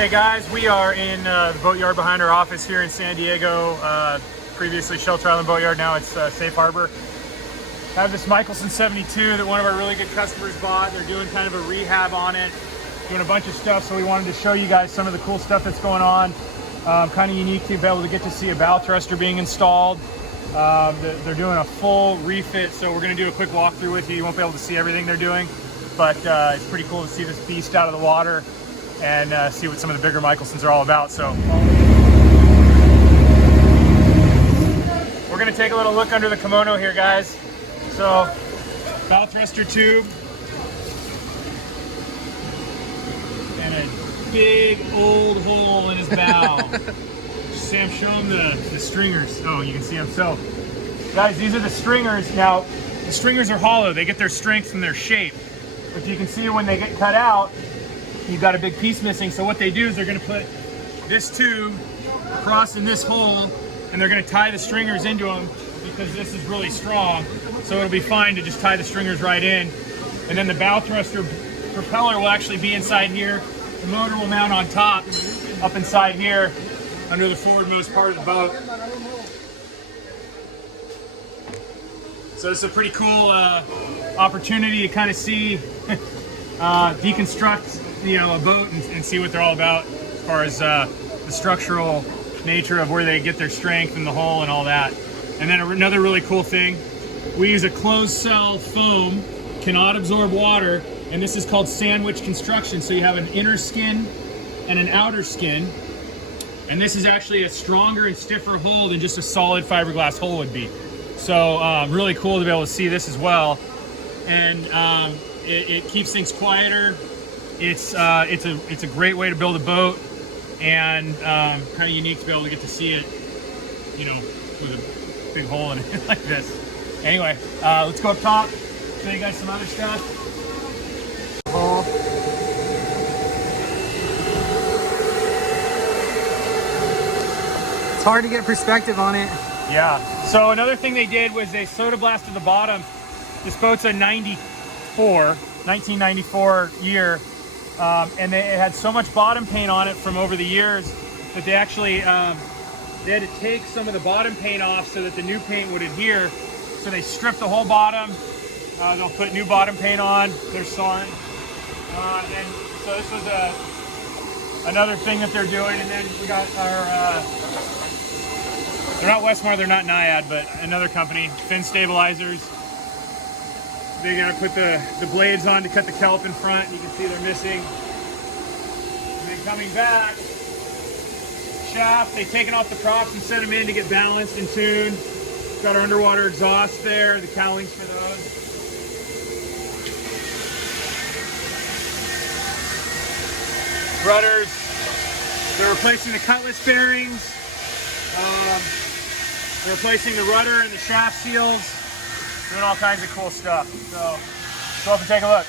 Hey guys, we are in the boatyard behind our office here in San Diego. Previously Shelter Island Boatyard, now it's Safe Harbor. I have this Mikelson 72 that one of our really good customers bought. They're doing kind of a rehab on it, doing a bunch of stuff, so we wanted to show you guys some of the cool stuff that's going on. Kind of unique to be able to get to see a bow thruster being installed. They're doing a full refit, so we're going to do a quick walkthrough with you. You won't be able to see everything they're doing, but it's pretty cool to see this beast out of the water and see what some of the bigger Mikelsons are all about. So we're going to take a little look under the kimono here, guys. So bow thruster tube and a big old hole in his bow. Sam, show him the stringers. Oh, you can see them. So guys, these are the stringers. Now the stringers are hollow. They get their strength from their shape, but you can see when they get cut out, you've got a big piece missing. So what they do is they're going to put this tube across in this hole, and they're going to tie the stringers into them because this is really strong. So it'll be fine to just tie the stringers right in. And then the bow thruster propeller will actually be inside here. The motor will mount on top, up inside here, under the forwardmost part of the boat. So this is a pretty cool opportunity to kind of see, deconstruct a boat and see what they're all about as far as the structural nature of where they get their strength in the hull and all that. And then another really cool thing, we use a closed cell foam, cannot absorb water, and this is called sandwich construction. So you have an inner skin and an outer skin, and this is actually a stronger and stiffer hull than just a solid fiberglass hull would be. So really cool to be able to see this as well. And it keeps things quieter. It's a great way to build a boat, and kind of unique to be able to get to see it, with a big hole in it like this. Anyway, let's go up top, show you guys some other stuff. It's hard to get perspective on it. Yeah. So another thing they did was they soda blasted the bottom. This boat's a 1994 year. And it had so much bottom paint on it from over the years that they actually they had to take some of the bottom paint off so that the new paint would adhere. So they stripped the whole bottom. They'll put new bottom paint on. They're sawing. And so this was another thing that they're doing. And then we got our, they're not Westmar, they're not Naiad, but another company, fin stabilizers. They gotta put the blades on to cut the kelp in front. You can see they're missing. And then coming back, shaft, they've taken off the props and set them in to get balanced and tuned. Got our underwater exhaust there, the cowlings for those. Rudders, they're replacing the cutlass bearings. They're replacing the rudder and the shaft seals. Doing all kinds of cool stuff. So go up and take a look.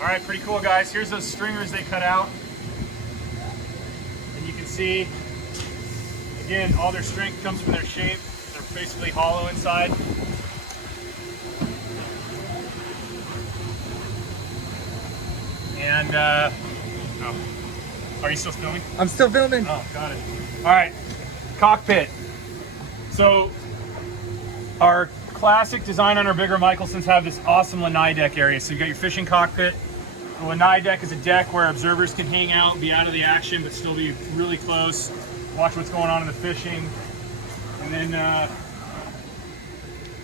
All right, pretty cool, guys. Here's those stringers they cut out. And you can see, again, all their strength comes from their shape. They're basically hollow inside. And, oh. Are you still filming? I'm still filming. Oh, got it. All right, Cockpit. So our classic design on our bigger Mikelsons have this awesome lanai deck area. So you got your fishing cockpit. The lanai deck is a deck where observers can hang out, be out of the action, but still be really close, watch what's going on in the fishing. And then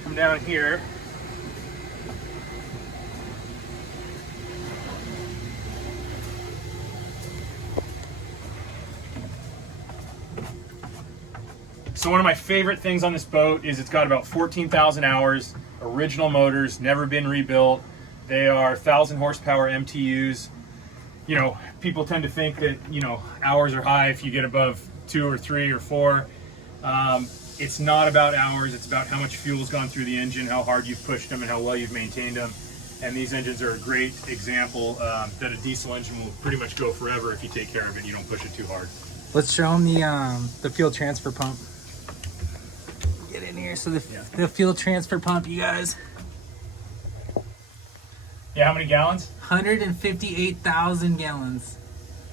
come down here. So one of my favorite things on this boat is it's got about 14,000 hours, original motors, never been rebuilt. They are 1,000 horsepower MTUs. People tend to think that, hours are high if you get above 2 or 3 or 4. It's not about hours, it's about how much fuel's gone through the engine, how hard you've pushed them, and how well you've maintained them. And these engines are a great example that a diesel engine will pretty much go forever if you take care of it, you don't push it too hard. Let's show them the fuel transfer pump. Get in here. here. So the fuel transfer pump, you guys. Yeah, how many gallons? 158,000 gallons.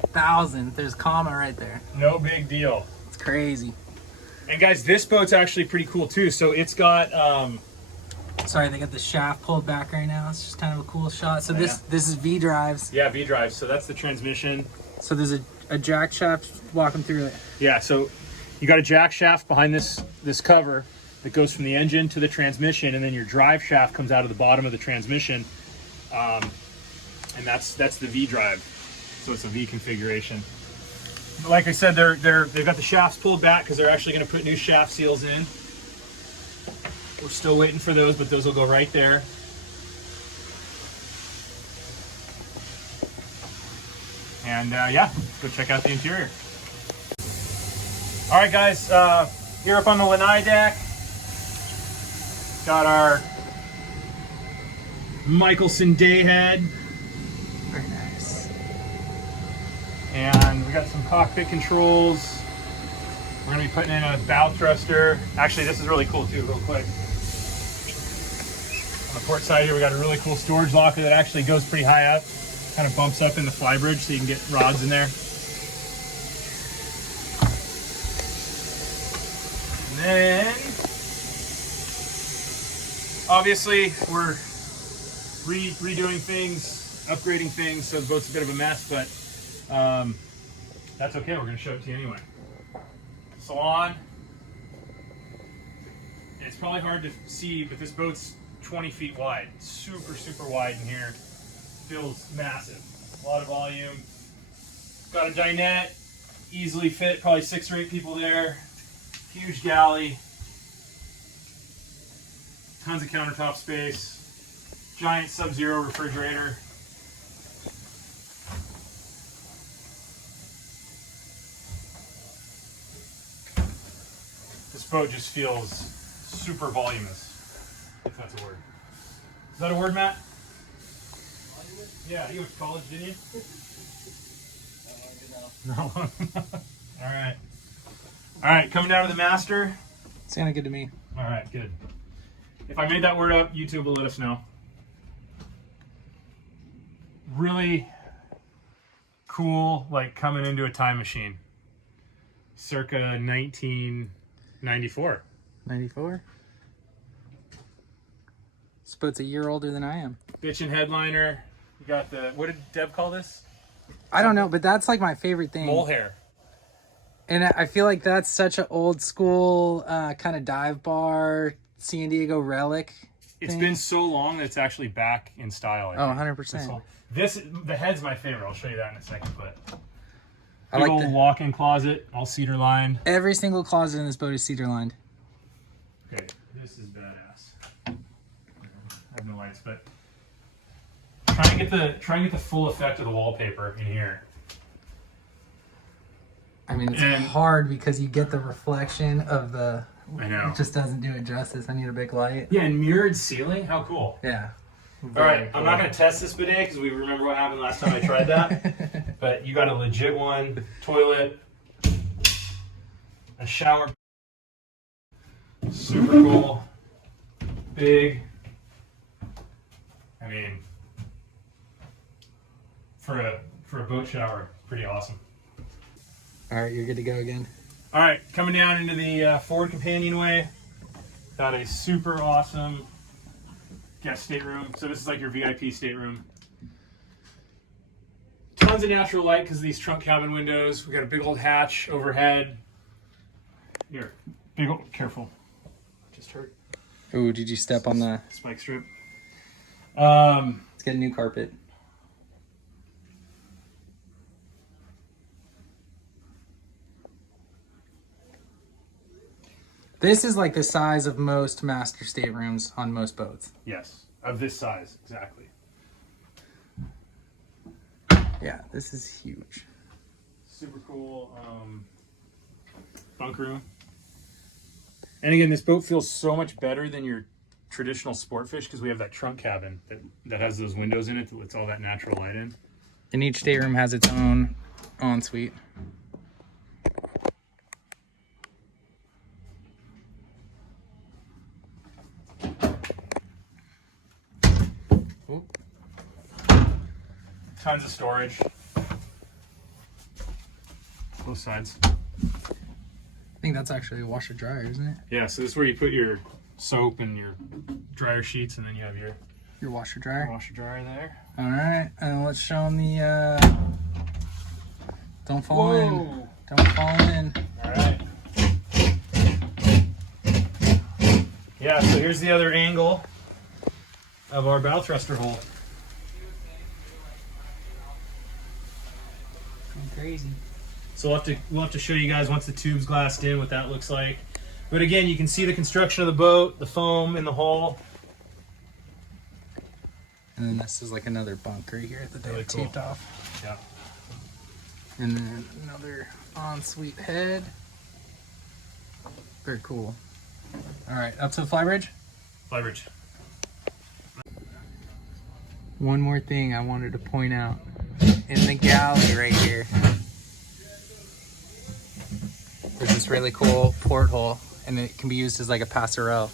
1,000. There's a comma right there. No big deal. It's crazy. And guys, this boat's actually pretty cool too. So it's got Sorry, they got the shaft pulled back right now. It's just kind of a cool shot. So this is V drives. yeah, V drive. So that's the transmission. So there's a jack shaft walking through it. Yeah, so you got a jack shaft behind this cover that goes from the engine to the transmission, and then your drive shaft comes out of the bottom of the transmission, and that's the V drive. So it's a V configuration. Like I said, they've got the shafts pulled back because they're actually going to put new shaft seals in. We're still waiting for those, but those will go right there. And yeah, go check out the interior. All right, guys, here up on the lanai deck, got our Mikelson dayhead. Very nice. And we got some cockpit controls. We're gonna be putting in a bow thruster. Actually, this is really cool too, real quick. On the port side here, we got a really cool storage locker that actually goes pretty high up. Kind of bumps up in the flybridge so you can get rods in there. And then, obviously, we're redoing things, upgrading things, so the boat's a bit of a mess, but that's okay. We're going to show it to you anyway. Salon. It's probably hard to see, but this boat's 20 feet wide. Super, super wide in here. Feels massive. A lot of volume. Got a dinette. Easily fit probably 6 or 8 people there. Huge galley. Tons of countertop space. Giant Sub-Zero refrigerator. This boat just feels super voluminous, if that's a word. Is that a word, Matt? Yeah, you went to college, didn't you? No. All right. All right, coming down to the master. Sounded good to me. All right, good. If I made that word up, YouTube will let us know. Really cool, like coming into a time machine. Circa 1994. 94? This boat's a year older than I am. Bitchin' headliner. You got the, what did Deb call this? I don't know, but that's like my favorite thing. Mole hair. And I feel like that's such an old school kind of dive bar, San Diego relic. It's thing. been so long that it's actually back in style. Oh, 100%. The head's my favorite. I'll show you that in a second. But I big like old walk-in closet, all cedar lined. Every single closet in this boat is cedar lined. Okay, this is badass. I have no lights, but try and get the full effect of the wallpaper in here. I mean, it's hard because you get the reflection of the. I know. It just doesn't do it justice. I need a big light. Yeah, and mirrored ceiling. How cool. Yeah. All right, I'm not going to test this bidet because we remember what happened last time I tried that. But you got a legit one, toilet, a shower. Super cool. Big. I mean, for a boat shower, pretty awesome. All right, you're good to go again. All right, coming down into the forward companionway. Got a super awesome guest stateroom. So this is like your VIP stateroom. Tons of natural light because of these trunk cabin windows. We got a big old hatch overhead. Here, big old, careful. Just hurt. Ooh, did you step on the Spike strip. Let's get a new carpet. This is like the size of most master staterooms on most boats. Yes, of this size, exactly. Yeah, this is huge. Super cool bunk room. And again, this boat feels so much better than your traditional sport fish because we have that trunk cabin that has those windows in it that lets all that natural light in. And each stateroom has its own ensuite. tons of storage. Both sides. I think that's actually a washer dryer, isn't it? Yeah, so this is where you put your soap and your dryer sheets, and then you have your washer dryer. washer dryer there. All right, and let's show them the. Don't fall in. Don't fall in. All right. Yeah, so here's the other angle of our bow thruster hole. Crazy. So we'll have to show you guys once the tube's glassed in what that looks like. But again, you can see the construction of the boat, the foam in the hull. And then this is like another bunk right here that they Really have cool. taped off. Yeah. And then another ensuite head. Very cool. All right, up to the flybridge. Flybridge. One more thing I wanted to point out. In the galley right here, there's this really cool porthole, and it can be used as like a passerelle,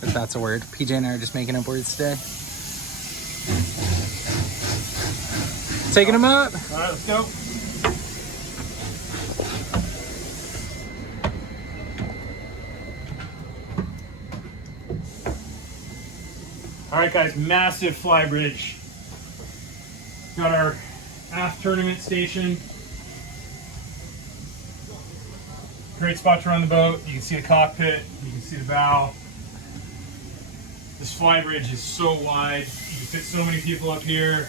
if that's a word. PJ and I are just making up words today. Taking them up. All right, let's go. All right, guys, massive flybridge. Got our aft tournament station. Great spot to run the boat. You can see the cockpit. You can see the bow. This flybridge is so wide. You can fit so many people up here.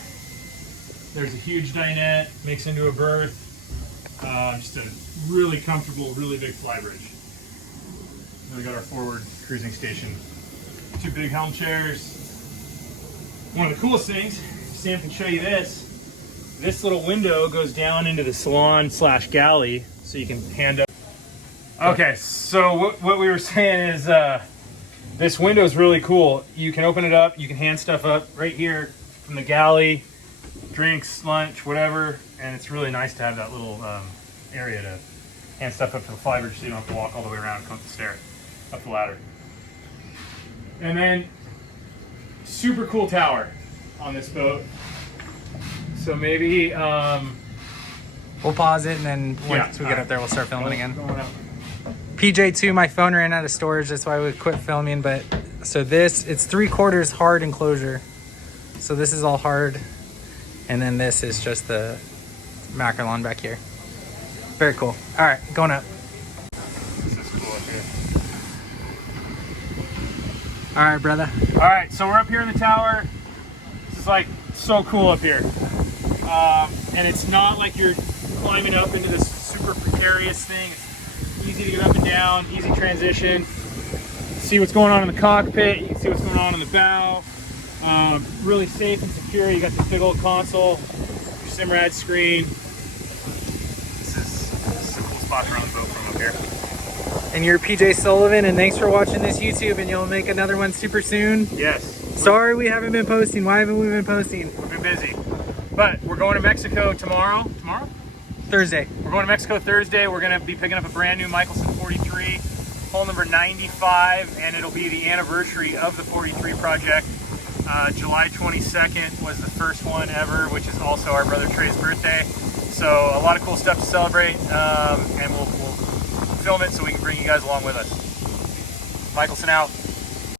There's a huge dinette, makes into a berth. Just a really comfortable, really big flybridge. Then we got our forward cruising station. 2 big helm chairs. One of the coolest things, Sam can show you this. This little window goes down into the salon / galley, so you can hand up. Okay, so what we were saying is this window is really cool. You can open it up, you can hand stuff up right here from the galley, drinks, lunch, whatever, and it's really nice to have that little area to hand stuff up to the flybridge so you don't have to walk all the way around and come up the stair, up the ladder. And then, super cool tower on this boat. So maybe We'll pause it, and then once we get right. up there, we'll start filming again. Going up. PJ too, my phone ran out of storage, that's why we quit filming. But so it's 3/4 hard enclosure. So this is all hard, and then this is just the macaroni back here. Very cool. All right, going up. This is cool up here. All right, brother. All right, so we're up here in the tower. This is like so cool up here. And it's not like you're climbing up into this super precarious thing. It's easy to get up and down, easy transition. See what's going on in the cockpit. You can see what's going on in the bow. Really safe and secure. You got this big old console, your Simrad screen. This is a cool spot to run the boat from up here. And you're PJ Sullivan, and thanks for watching this YouTube, and you'll make another one super soon. Yes. Sorry we haven't been posting. Why haven't we been posting? We've been busy. But we're going to Mexico tomorrow. Tomorrow? Thursday. We're going to Mexico Thursday. We're going to be picking up a brand new Mikelson 43, hull number 95, and it'll be the anniversary of the 43 project. July 22nd was the first one ever, which is also our brother Trey's birthday. So a lot of cool stuff to celebrate, and we'll film it so we can bring you guys along with us. Mikelson out.